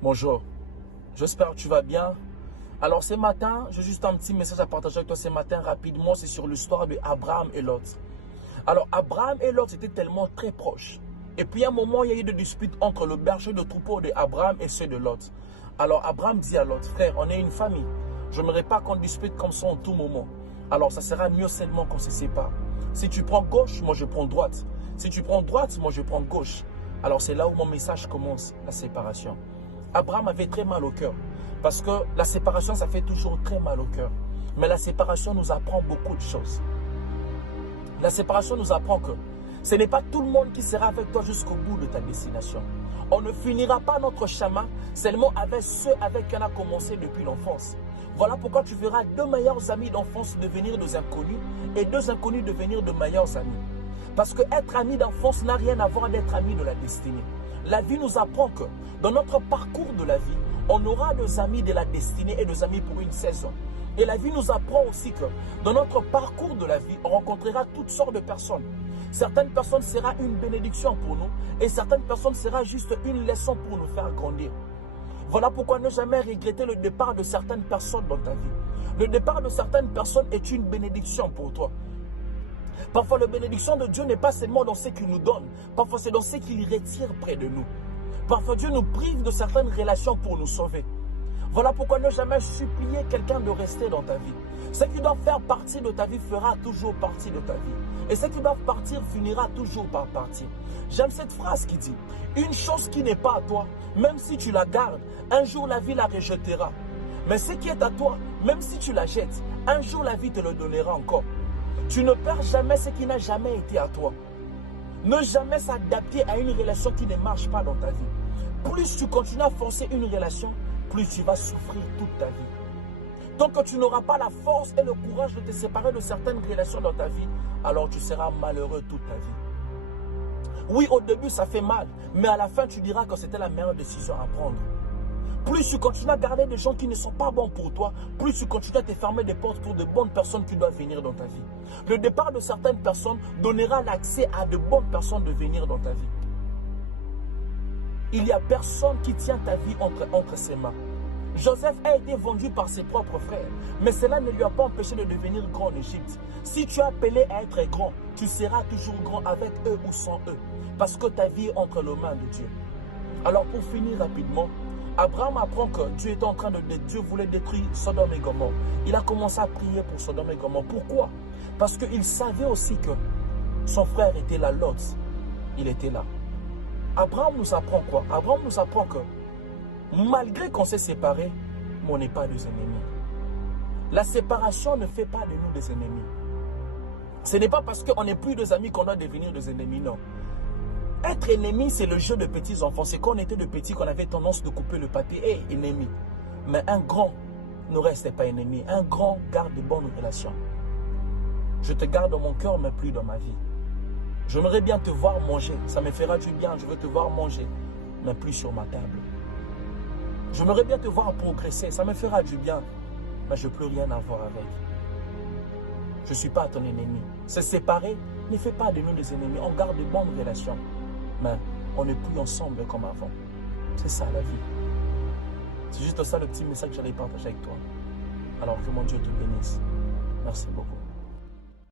Bonjour, j'espère que tu vas bien. Alors ce matin, j'ai juste un petit message à partager avec toi ce matin rapidement. C'est sur l'histoire de Abraham et Lot. Alors Abraham et Lot étaient tellement très proches. Et puis à un moment, il y a eu des disputes entre le berger de troupeau d'Abraham et ceux de Lot. Alors Abraham dit à Lot, frère, on est une famille. Je n'aimerais pas qu'on dispute comme ça en tout moment. Alors ça sera mieux seulement qu'on se sépare. Si tu prends gauche, moi je prends droite. Si tu prends droite, moi je prends gauche. Alors c'est là où mon message commence, la séparation. Abraham avait très mal au cœur. Parce que la séparation, ça fait toujours très mal au cœur. Mais la séparation nous apprend beaucoup de choses. La séparation nous apprend que ce n'est pas tout le monde qui sera avec toi jusqu'au bout de ta destination. On ne finira pas notre chemin seulement avec ceux avec qui on a commencé depuis l'enfance. Voilà pourquoi tu verras deux meilleurs amis d'enfance devenir des inconnus et deux inconnus devenir de meilleurs amis. Parce que être ami d'enfance n'a rien à voir d'être ami de la destinée. La vie nous apprend que dans notre parcours de la vie, on aura des amis de la destinée et des amis pour une saison. Et la vie nous apprend aussi que dans notre parcours de la vie, on rencontrera toutes sortes de personnes. Certaines personnes seront une bénédiction pour nous et certaines personnes seront juste une leçon pour nous faire grandir. Voilà pourquoi ne jamais regretter le départ de certaines personnes dans ta vie. Le départ de certaines personnes est une bénédiction pour toi. Parfois, la bénédiction de Dieu n'est pas seulement dans ce qu'il nous donne. Parfois, c'est dans ce qu'il retire près de nous. Parfois, Dieu nous prive de certaines relations pour nous sauver. Voilà pourquoi ne jamais supplier quelqu'un de rester dans ta vie. Ce qui doit faire partie de ta vie fera toujours partie de ta vie. Et ce qui doit partir finira toujours par partir. J'aime cette phrase qui dit, une chose qui n'est pas à toi, même si tu la gardes, un jour la vie la rejettera. Mais ce qui est à toi, même si tu la jettes, un jour la vie te le donnera encore. Tu ne perds jamais ce qui n'a jamais été à toi. Ne jamais s'adapter à une relation qui ne marche pas dans ta vie. Plus tu continues à forcer une relation, plus tu vas souffrir toute ta vie. Tant que tu n'auras pas la force et le courage de te séparer de certaines relations dans ta vie, alors tu seras malheureux toute ta vie. Oui, au début, ça fait mal, mais à la fin, tu diras que c'était la meilleure décision à prendre. Plus tu continues à garder des gens qui ne sont pas bons pour toi, plus tu continues à te fermer des portes pour de bonnes personnes qui doivent venir dans ta vie. Le départ de certaines personnes donnera l'accès à de bonnes personnes de venir dans ta vie. Il n'y a personne qui tient ta vie entre ses mains. Joseph a été vendu par ses propres frères, mais cela ne lui a pas empêché de devenir grand en Égypte. Si tu es appelé à être grand, tu seras toujours grand avec eux ou sans eux, parce que ta vie est entre les mains de Dieu. Alors pour finir rapidement, Abraham apprend que Dieu était en train Dieu voulait détruire Sodome et Gomorrhe. Il a commencé à prier pour Sodome et Gomorrhe. Pourquoi? Parce qu'il savait aussi que son frère était là, Lot. Il était là. Abraham nous apprend quoi? Abraham nous apprend que malgré qu'on s'est séparés, on n'est pas des ennemis. La séparation ne fait pas de nous des ennemis. Ce n'est pas parce qu'on n'est plus des amis qu'on doit devenir des ennemis, non. Être ennemi, c'est le jeu de petits enfants. C'est quand on était de petits qu'on avait tendance de couper le papier. Hé, ennemi. Mais un grand ne reste pas ennemi. Un grand garde de bonnes relations. Je te garde dans mon cœur, mais plus dans ma vie. J'aimerais bien te voir manger. Ça me fera du bien. Je veux te voir manger, mais plus sur ma table. J'aimerais bien te voir progresser. Ça me fera du bien, mais je n'ai plus rien à voir avec. Je ne suis pas ton ennemi. Se séparer ne fait pas de nous des ennemis. On garde de bonnes relations, mais on n'est plus ensemble comme avant. C'est ça la vie. C'est juste ça le petit message que j'allais partager avec toi. Alors que mon Dieu te bénisse. Merci beaucoup.